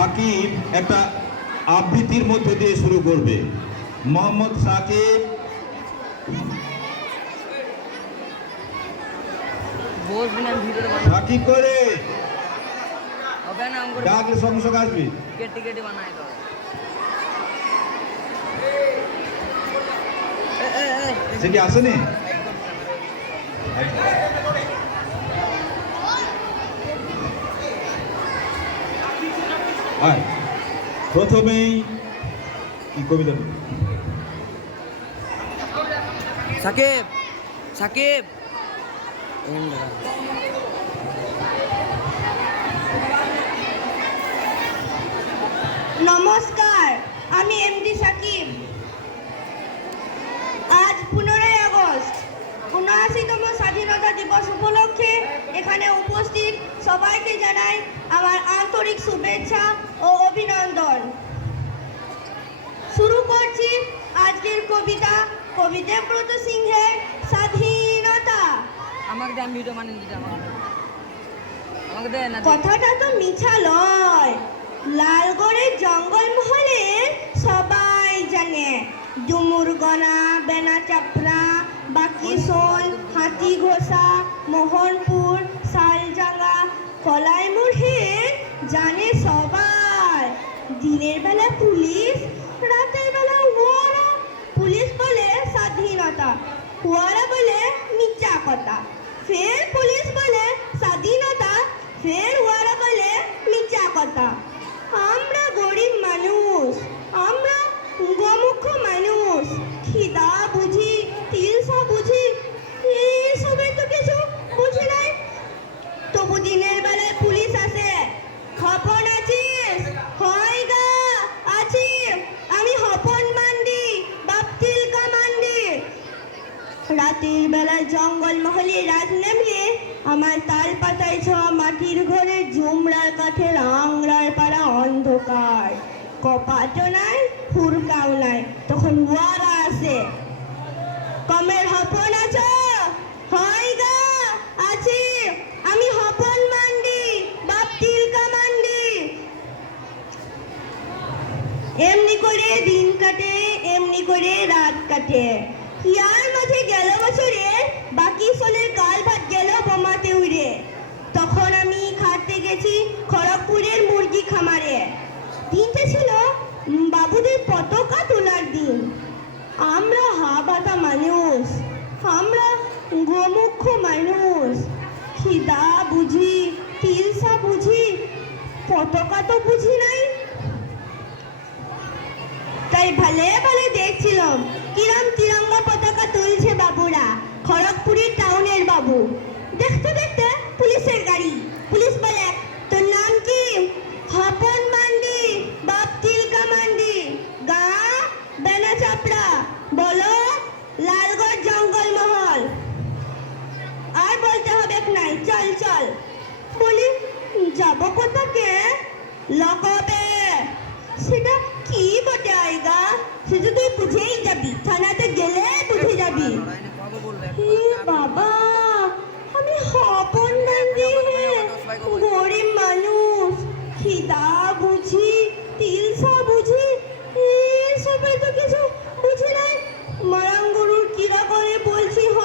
সাকিব একটা আবৃত্তির মধ্যে দিয়ে শুরু করবে। মোহাম্মদ সাকিব সাকিব করে ডাকলে সঙ্গে সঙ্গে আসবি। সে কি আসেনি? প্রথমেই কি কবিতা? সাকিব সাকিব নমস্কার, আমি এমডি সাকিব। আজ 15ই আগস্ট ৭৯তম স্বাধীনতা দিবস উপলক্ষে এখানে উপস্থিত সবাইকে জানাই আমার আন্তরিক শুভেচ্ছা ও অভিনন্দন। শুরু করছি আজকের কবিতা কবি দেবব্রত সিংহের স্বাধীনতা। কথাটা তো মিছা লয়, লালগড়ের জঙ্গলমহলে সবাই জানে ডুমুরগনা, বেনাচাপড়া, বাকিশোল, হাতিঘোষা, মোহনপুর, শালজাঙ্গা, কলাইমুড়ে জানে সবাই। দিনের বেলা পুলিশ, রাতের বেলা ওরা। পুলিশ বলে স্বাধীনতা, ওরা বলে মিথ্যা কথা। ফের পুলিশ বলে স্বাধীনতা, ফের ওরা বলে মিথ্যা কথা। আমরা গরিব মানুষ, আমরা গোমুখ মানুষ, খিদা বুঝি, তিলসা বুঝি, এইসবে তো কিছু বুঝি নাই। তবু দিনের বেলায় পুলিশ আসে, খপন আছিস? হয় গা আছি, আমি হপন মান্ডি, বাপতিলকা মান্ডি। রাতের বেলায় জঙ্গলমহলে রাত নেমলে আমার তাল পাতায় ছোঁয়া মাটির ঘরে জুমরার কাঠের আংরার পাড়া অন্ধকার। কপাটও নাই, হুরকাও নাই, তখন ওয়ারা আসে। কমের হপন আছো? হয় গা আছি, আমি হপন মান্ডি, বাপতিলকা মান্ডি। এমনি করে দিন কাটে, এমনি করে রাত কাটে। ইয়ার মাঝে গেল বছরের বাকি সোলের কাল ভাত গেল বোমাতে উড়ে। তখন আমি খাটতে গেছি খড়গপুরের মুরগি খামারে। দিনটা ছিল বাবুদের পতাকা তোলার দিন। আমরা হাবাতা মানুষ, আমরা গোমুখ মানুষ, খিদা বুঝি, তিলসা বুঝি, পতাকা তো বুঝি নাই। তাই ভালে ভালে দেখছিলাম কিরাম তিরঙ্গা পতাকা তুলছে বাবুরা, খড়গপুরের টাউনের বাবু। দেখতে দেখতে পুলিশের গাড়ি। পুলিশ বলে, তোর নাম কি? হপন মান্ডি, বাপতিলকা মান্ডি। গা? বেনাচাপড়া। বলো? লালগড় জঙ্গলমহল। আর বলতে হবে নাই, চল চল। বলি, যাবো কোথাকে? লকবে। সেটা কি বটে আইগা? সেটা তুই বুঝেই যাবি, থানাতে গেলে বুঝে যাবি। বাবা, আমি হপন মান্ডি, গরিব মানুষ, খিদা বুঝি, তিলসা বুঝি, এসবে তো কিছু বুঝি নাই। মারাঙ্গুরুর কিরা করে বলছি, হ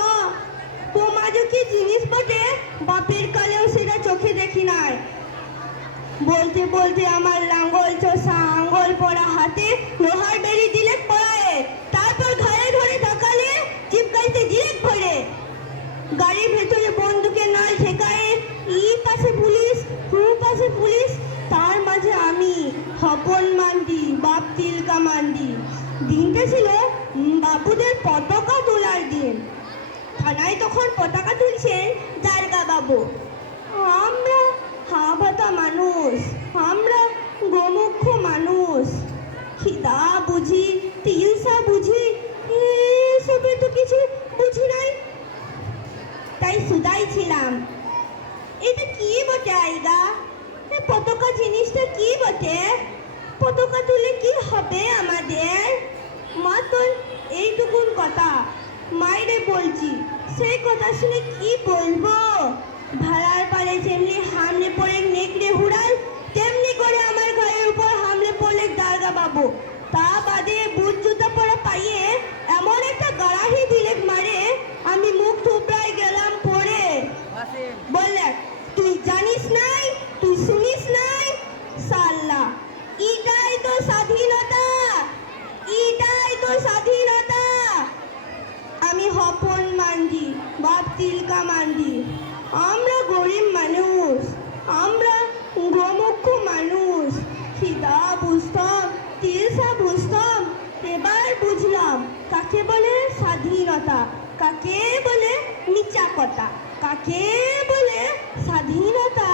বোমা যে কি জিনিস বটে বাপের কালেও সেটা চোখে দেখি নাই। বলতে বলতে আমার লাঙ্গল চোষা আঙ্গল পড়া হাতে লোহার বেরি দিলে পড়ায়, তারপর ঘরে ঘরে ঢাকালে চিপকাইতে জিরেক ভরে। গাড়ির ভেতরে বন্দুকের নল ঠেকায়, ই পাশে পুলিশ, হু পাশে পুলিশ, তার মাঝে আমি হপন মান্ডি, বাপতিলকা মান্ডি। দিনটা ছিল বাবুদের পতাকা তোলার দিন। থানায় তখন পতাকা তুলছেন দারগা বাবু। আমরা হাবাতা মানুষ, আমরা গোমুখ মানুষ, খিদা বুঝি, তিলসা বুঝি, এসবে তো কিছু বুঝি নাই। তাই সুদাই ছিলাম, এটা কি বটে আইগা? পতাকা জিনিসটা কি বটে? পতাকা তুলে কি হবে আমাদের? মা তোর এইটুকুন কথা মাইরে বলছি, সেই কথা শুনে কি বলবো? ভাড়ার পারে যেমনি হামলে পড়ে নেকড়ে হুড়াল, তেমনি করে আমার ঘরের খাবো। তা বাদে বুট জুতা পরা পাইয়ে এমন একটা গাড়াহি দিলে মারে, আমি মুখ থুবড়াই গেলাম পড়ে। বললে তুই জানিস নাই, তুই শুনিস নাই, সাল্লা এটাই তো স্বাধীনতা, এটাই তো স্বাধীনতা। আমি হপন মান্ডি, বাপ তিলকা মান্ডি। আমরা গরিব মানুষ, আমরা গোমুখ্য মানুষ। খিদা বুঝতাম, তিলসা বুঝতাম, এবার বুঝলাম কাকে বলে স্বাধীনতা, কাকে বলে মিচা কথা, কাকে বলে স্বাধীনতা।